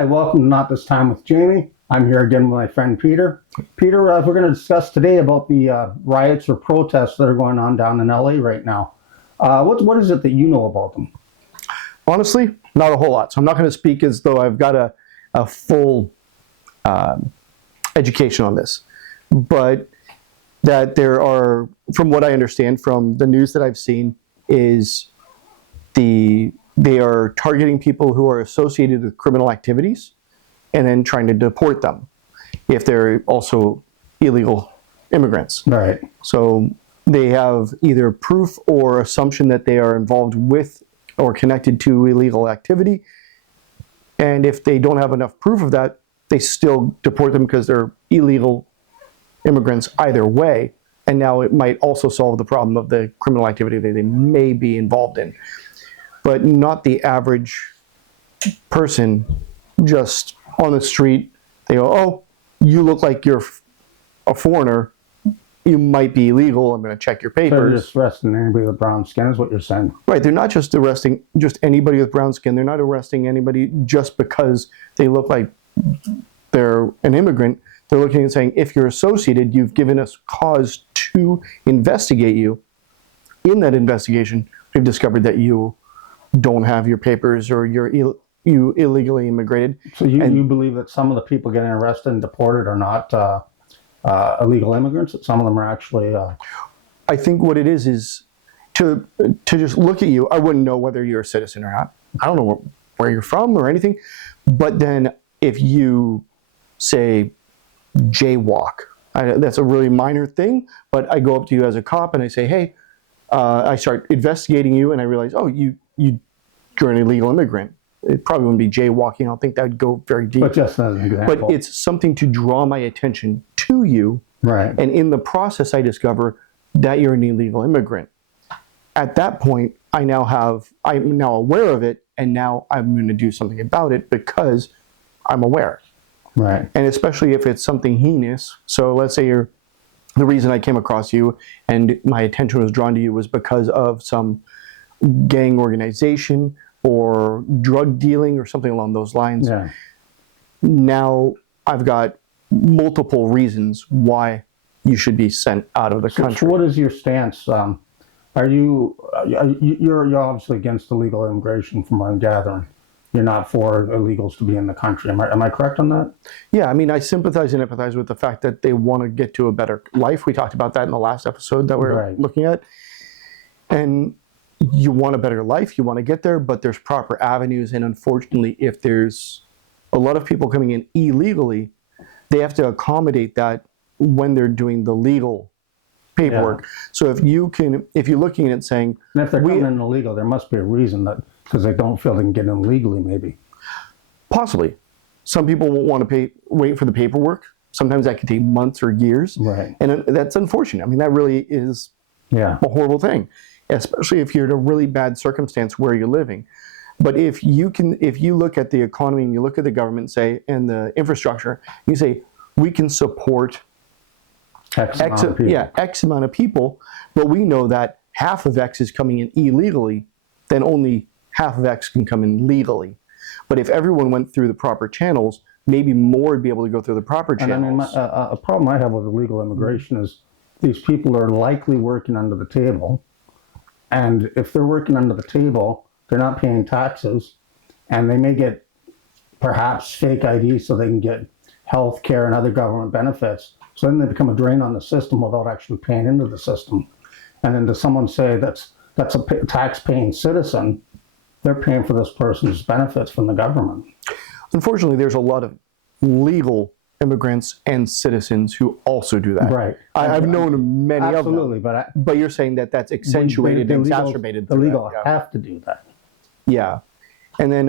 Hi, welcome to Not This Time with Jamie. I'm here again with my friend Peter. Peter, we're going to discuss today about the riots or protests that are going on down in LA right now. What is it that you know about them? Honestly, not a whole lot. So I'm not going to speak as though I've got a full education on this. But that there are, from what I understand from the news that I've seen, is they are targeting people who are associated with criminal activities and then trying to deport them if they're also illegal immigrants. Right. So they have either proof or assumption that they are involved with or connected to illegal activity. And if they don't have enough proof of that, they still deport them because they're illegal immigrants either way. And now it might also solve the problem of the criminal activity that they may be involved in. But not the average person just on the street. They go, oh, you look like you're a foreigner. You might be illegal. I'm going to check your papers. They're just arresting anybody with brown skin is what you're saying. Right. They're not just arresting just anybody with brown skin. They're not arresting anybody just because they look like they're an immigrant. They're looking and saying, if you're associated, you've given us cause to investigate you. In that investigation, we've discovered that you don't have your papers or you illegally immigrated. So you believe that some of the people getting arrested and deported are not illegal immigrants, that some of them are actually... I think what it is to just look at you. I wouldn't know whether you're a citizen or not. I don't know where you're from or anything. But then if you say jaywalk, that's a really minor thing, but I go up to you as a cop and I say, hey, I start investigating you and I realize, oh, you're an illegal immigrant. It probably wouldn't be jaywalking. I don't think that would go very deep. But just as an example. But it's something to draw my attention to you. Right. And in the process, I discover that you're an illegal immigrant. At that point, I'm now aware of it, and now I'm going to do something about it because I'm aware. Right. And especially if it's something heinous. So let's say the reason I came across you and my attention was drawn to you was because of some gang organization or drug dealing or something along those lines. Yeah. Now I've got multiple reasons why you should be sent out of the country. So what is your stance? You're obviously against illegal immigration from what I'm gathering. You're not for illegals to be in the country. Am I correct on that? Yeah, I mean, I sympathize and empathize with the fact that they want to get to a better life. We talked about that in the last episode that we're looking at. And you want a better life, you want to get there, but there's proper avenues. And unfortunately, if there's a lot of people coming in illegally, they have to accommodate that when they're doing the legal paperwork. Yeah. So if you're looking at it saying... And if they're coming in illegal, there must be a reason that... Because they don't feel they can get in legally, maybe. Possibly. Some people won't want to wait for the paperwork. Sometimes that can take months or years. Right. And that's unfortunate. I mean, that really is a horrible thing, especially if you're in a really bad circumstance where you're living. But if you look at the economy and you look at the government, say, and the infrastructure, you say, we can support X amount of people, but we know that half of X is coming in illegally, then only half of X can come in legally. But if everyone went through the proper channels, maybe more would be able to go through the proper channels. And I mean, a problem I have with illegal immigration is these people are likely working under the table. And if they're working under the table, they're not paying taxes. And they may get perhaps fake IDs so they can get health care and other government benefits. So then they become a drain on the system without actually paying into the system. And then to someone say that's a tax-paying citizen, they're paying for this person's benefits from the government. Unfortunately, there's a lot of legal immigrants and citizens who also do that. Right. I've known many of them. Absolutely, but you're saying that that's accentuated and exacerbated. The legal have to do that. Yeah. And then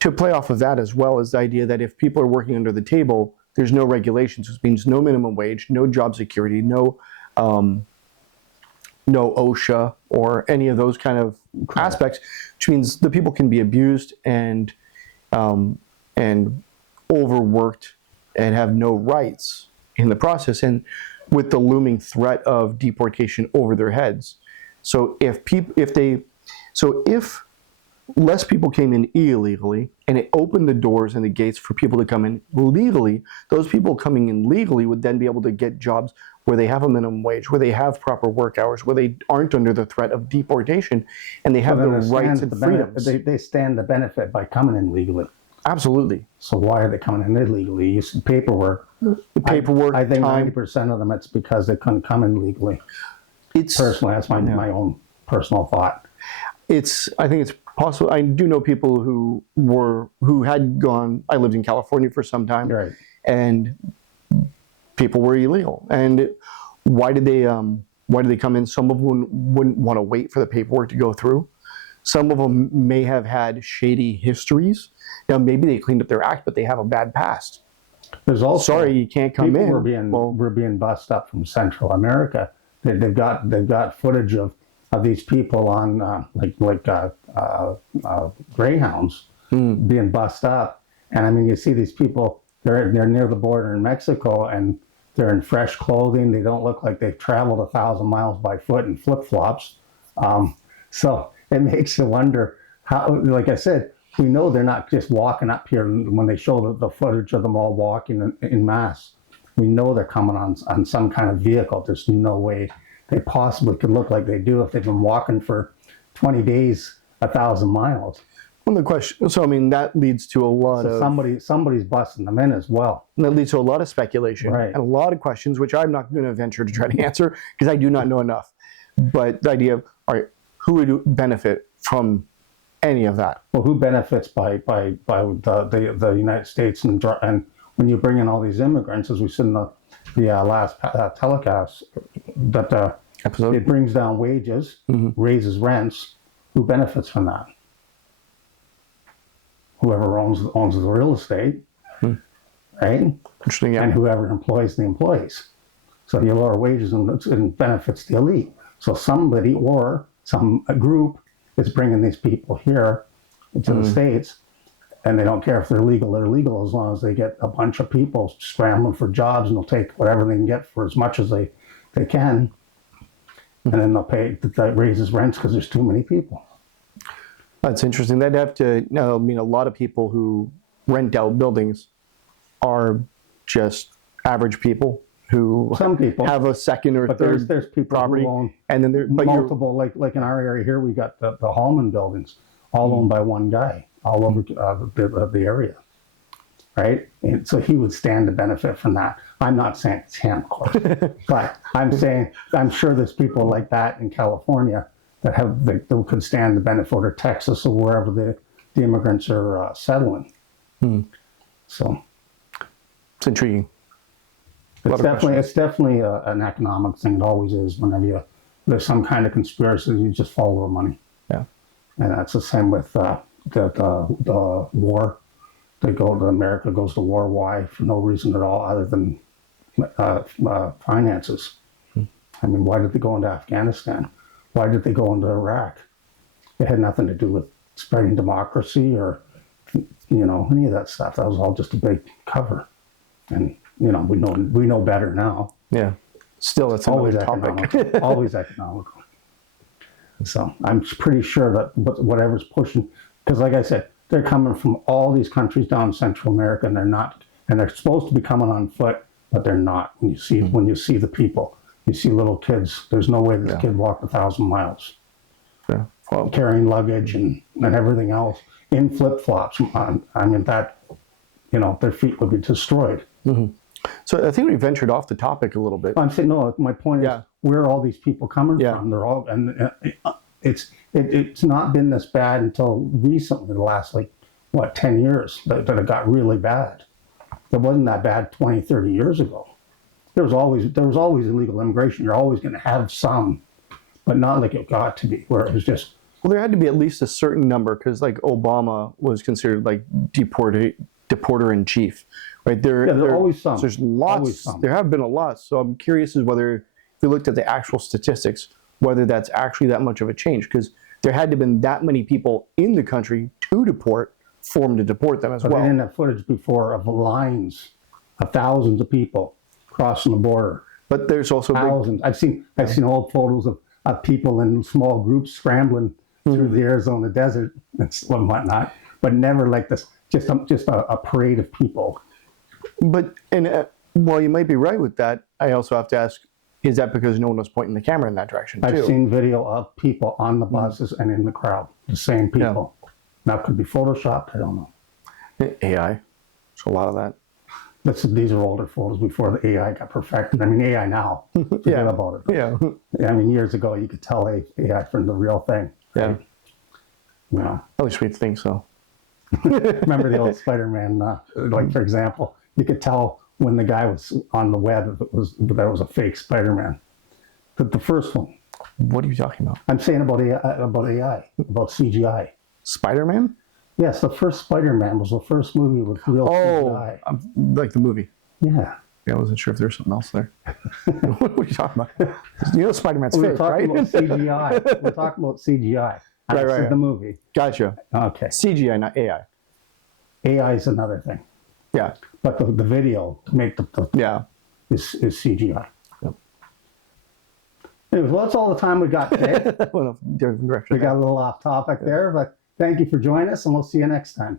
to play off of that as well is the idea that if people are working under the table, there's no regulations, which means no minimum wage, no job security, no OSHA or any of those kind of aspects, which means the people can be abused and overworked and have no rights in the process, and with the looming threat of deportation over their heads. So if less people came in illegally, and it opened the doors and the gates for people to come in legally. Those people coming in legally would then be able to get jobs where they have a minimum wage, where they have proper work hours, where they aren't under the threat of deportation, and they have the Then it rights stands and to benefit- freedoms. They stand to benefit by coming in legally. Absolutely. So why are they coming in illegally? You see paperwork. The paperwork, I think time. 90% of them, it's because they couldn't come in legally. It's Personally, that's my own personal thought. I think it's possible. I do know people who had gone. I lived in California for some time, Right. and people were illegal. And why did they come in? Some of them wouldn't want to wait for the paperwork to go through. Some of them may have had shady histories. Now maybe they cleaned up their act, but they have a bad past. There's also Sorry, you can't come people in. were being bussed up from Central America. They've got footage of these people on greyhounds being bussed up, and I mean you see these people. They're near the border in Mexico, and they're in fresh clothing. They don't look like they've traveled 1,000 miles by foot in flip flops. So it makes you wonder how. Like I said, we know they're not just walking up here when they show the footage of them all walking in mass. We know they're coming on some kind of vehicle. There's no way they possibly could look like they do if they've been walking for 20 days, 1,000 miles. Well, the question. So I mean, that leads to a lot So of somebody's busting them in as well. that leads to a lot of speculation Right. and a lot of questions, which I'm not going to venture to try to answer because I do not know enough. But the idea of, all right, who would benefit from any of that? Well, who benefits by the United States and when you bring in all these immigrants, as we said in the last telecast, that Episode. it brings down wages, raises rents. Who benefits from that? Whoever owns the real estate, right? Interesting. Yeah. And whoever employs the employees. So you lower wages and it benefits the elite. So somebody or a group is bringing these people here to the States, and they don't care if they're legal or illegal as long as they get a bunch of people scrambling for jobs, and they'll take whatever they can get for as much as they can. And then they'll pay, that raises rents because there's too many people. That's interesting. They'd have to. I mean, a lot of people who rent out buildings are just average people who Some people. have a second or But third there's people property, who own and then there. But you're, multiple, like in our area here, we got the Hallman buildings, all owned by one guy, all over the area, right? And so he would stand to benefit from that. I'm not saying it's him, of course, but I'm saying I'm sure there's people like that in California that could stand to benefit, or Texas, or wherever the immigrants are settling. So it's intriguing. it's definitely an economic thing. It always is. Whenever there's some kind of conspiracy, you just follow the money. Yeah. And that's the same with the war. America goes to war. Why? For no reason at all other than finances. I mean, why did they go into Afghanistan? Why did they go into Iraq? It had nothing to do with spreading democracy or, any of that stuff. That was all just a big cover. And, we know better now. Yeah. Still, that's Always another topic. economical. Always economical. So I'm pretty sure that whatever's pushing, because like I said, they're coming from all these countries down in Central America, and they're supposed to be coming on foot, but they're not. When you see the people, you see little kids. There's no way this kid walked 1,000 miles, Yeah. Well, carrying luggage and everything else in flip flops. I mean that, their feet would be destroyed. so I think we ventured off the topic a little bit. I'm saying no. My point is, where are all these people coming Yeah. from? They're all, and it's not been this bad until recently. The last 10 years that it got really bad. It wasn't that bad 20, 30 years ago. There was always illegal immigration. You're always going to have some, but not like it got to be where it was just. Well, there had to be at least a certain number because, Obama was considered deporter in chief, right? There are always some. There's lots. Always some. There have been a lot. So I'm curious as whether, if we looked at the actual statistics, whether that's actually that much of a change, because there had to have been that many people in the country to deport for them to deport them as But well. they didn't have footage before of lines of thousands of people crossing the border. But there's also Thousands. I've seen old photos of people in small groups scrambling through the Arizona desert and whatnot, but never like this, just a parade of people. But, and while you might be right with that, I also have to ask, is that because no one was pointing the camera in that direction too? I've seen video of people on the buses and in the crowd, the same people. Now, it could be photoshopped, I don't know. AI. There's a lot of that. These are older photos before the AI got perfected. I mean, AI now, forget about it. Yeah. I mean, years ago, you could tell AI from the real thing. Yeah. Right? You know, At least we think so. remember the old Spider-Man, like, for example, you could tell when the guy was on the web that was a fake Spider-Man. The first one. What are you talking about? I'm saying about AI, about CGI. Spider-Man? Yes, the first Spider-Man was the first movie with real CGI. Like the movie. Yeah. Yeah, I wasn't sure if there was something else there. What are you talking about? You know Spider-Man's We're fake, talking right? about CGI. We're talking about CGI. I Right. said the movie. Gotcha. Okay. CGI, not AI. AI is another thing. Yeah. But the video to make Yeah. is CGI. Yep. Anyways, well, that's all the time we got today. Well, different direction. We got a little off topic there, but thank you for joining us, and we'll see you next time.